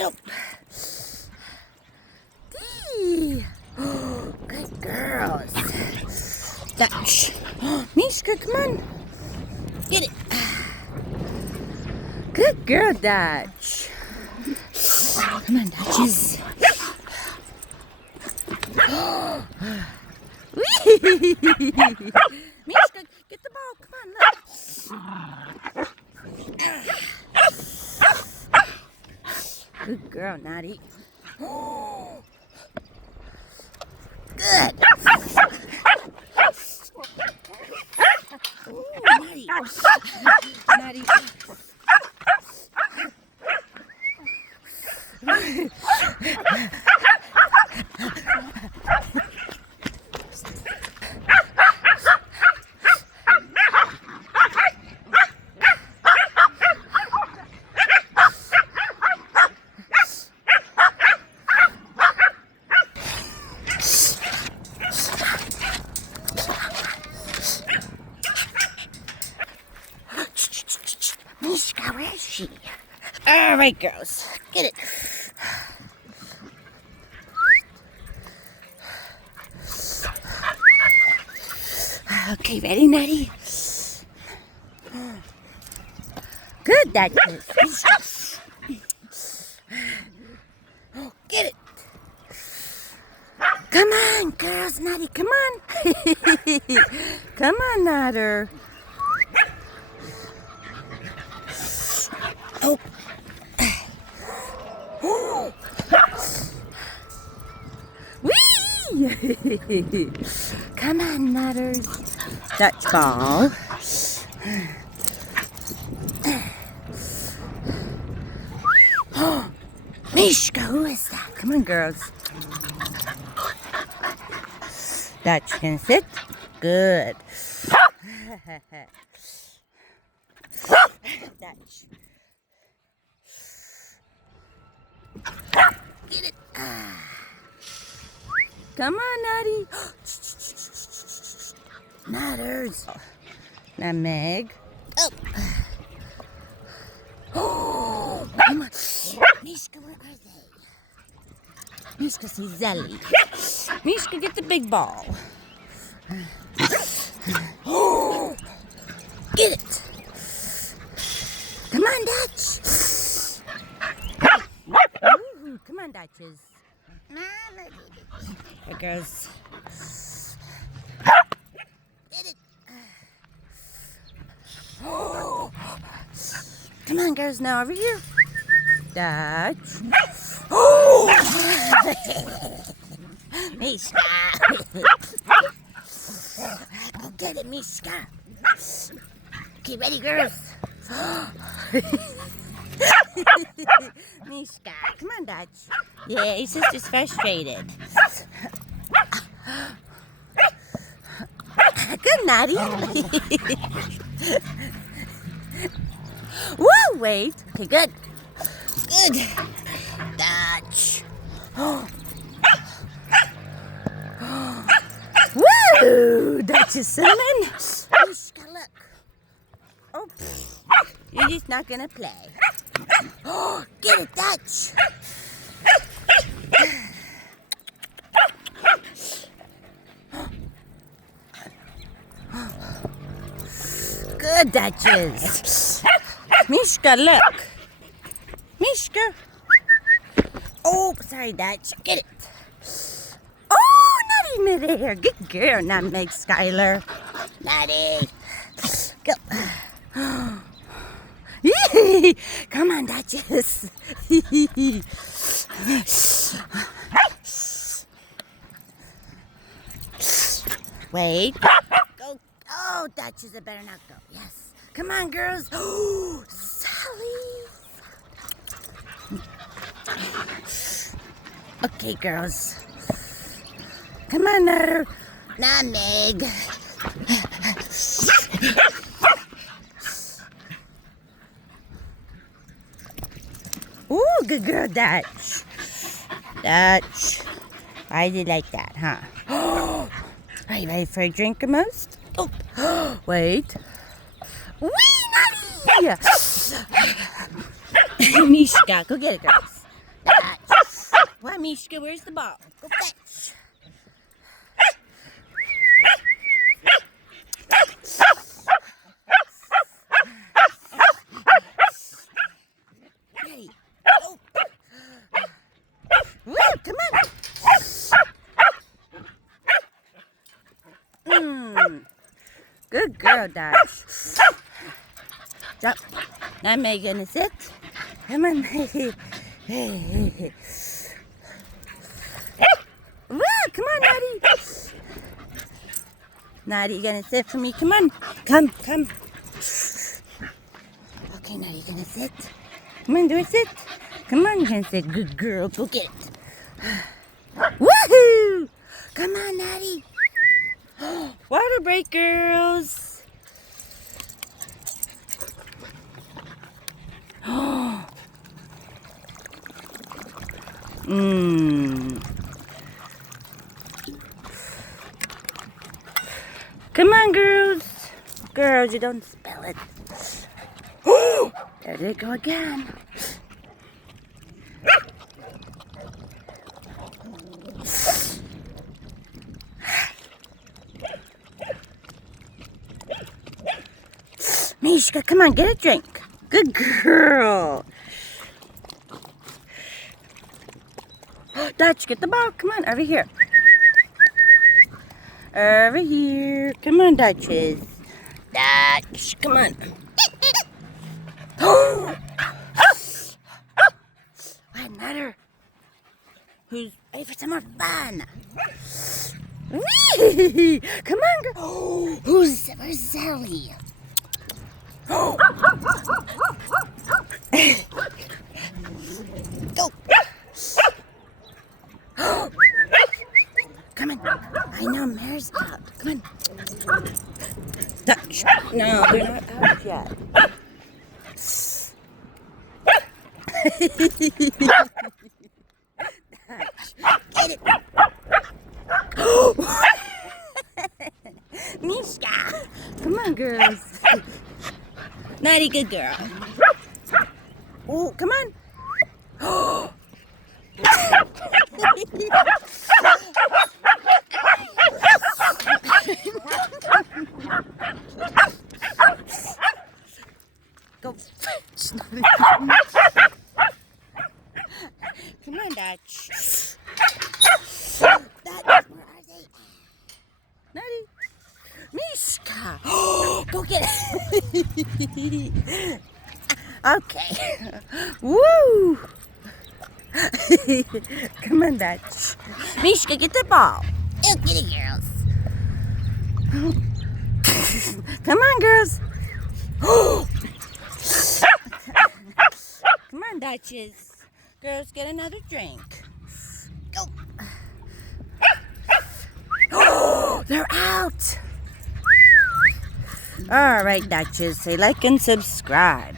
Nope. Gee. Good girls. Dutch. Mishka, come on. Get it. Good girl, Dutch. Come on, Dutches. Mishka, get the ball. Come on, look. Good girl, Natty. Good. Ooh, Natty. Natty. Mishka, where is she? All right, girls, get it. Okay, ready, Natty? Good, that is. Oh, get it. Come on, girls, Natty, come on. Come on, Natter. Oh. Whee! Come on, Natters. Dutch ball. Mishka, who is that? Come on, girls. Dutch can sit. Good. Dutch. Get it. Come on, Natty. Natters. Nutmeg. Oh, come on. Mishka, where are they? Mishka sees Zelle. Mishka, get the big ball. Oh, get it. Come on, Dutch. Ooh, come on, Dutches. There goes. Get it. Oh. Come on, girls, now over here. Dutch. Oh! Mishka. Go get it, Mishka. Okay, ready, girls? Mishka, come on, Dutch. Yeah, his sister's frustrated. Good, Natty. Whoa, wait. Okay, good. Good. Dutch. Woo! Dutch is cinnamon. Mishka, look. Oh, you're just not gonna play. Oh, get it, Dutch. Good, Dutches. Mishka, look. Mishka. Oh, sorry, Dutch. Get it. Oh, Natty midair. Good girl, Nutmeg, Skylar. Natty. Go. Come on, Dutches. Wait. Go. Oh, Dutches, it better not go. Yes. Come on, girls. Oh, Sally. Okay, girls. Come on, Natter. Nutmeg. Ooh, good girl, Dutch. Dutch. Why do you like that, huh? Are you ready for a drink, most? Oh, wait. Wee, Natty! Mishka, go get it, girls. Why, Mishka, where's the ball? Go fetch. Ready. Go. Woo, come on. Good girl, Dodge. Drop. Now Meg's gonna sit. Come on, Meg. Woo, come on, Natty. Natty, you gonna sit for me? Come on. Come. Okay, Natty, you gonna sit? Come on, do a sit. Come on, you're gonna sit. Good girl, go get it. Woohoo! Come on, Natty. Water break, girls. Come on, girls. Girls, you don't spill it. There they go again. Mishka, come on, get a drink. Good girl. Dutch, get the ball. Come on, over here. Over here. Come on, Dutches. Dutch, come on. Another. Who's ready for some more fun? Whee! Come on, girl. Where's Zelle? Go. Come on. I know Mare's out. Come on. Touch. No, they're not out yet. Get it. Mishka. Come on, girls. Naughty good girl. Oh, come on. Go. Come on, Dutch. Dutch, where are they? Naughty. Mishka. Go get it. Okay. Woo. Come on, Dutch. Mishka, get the ball. Oh, get it, girls. Come on, girls. Come on, Dutches. Girls, get another drink. Go. Oh, they're out. All right, Dutches. Say like and subscribe.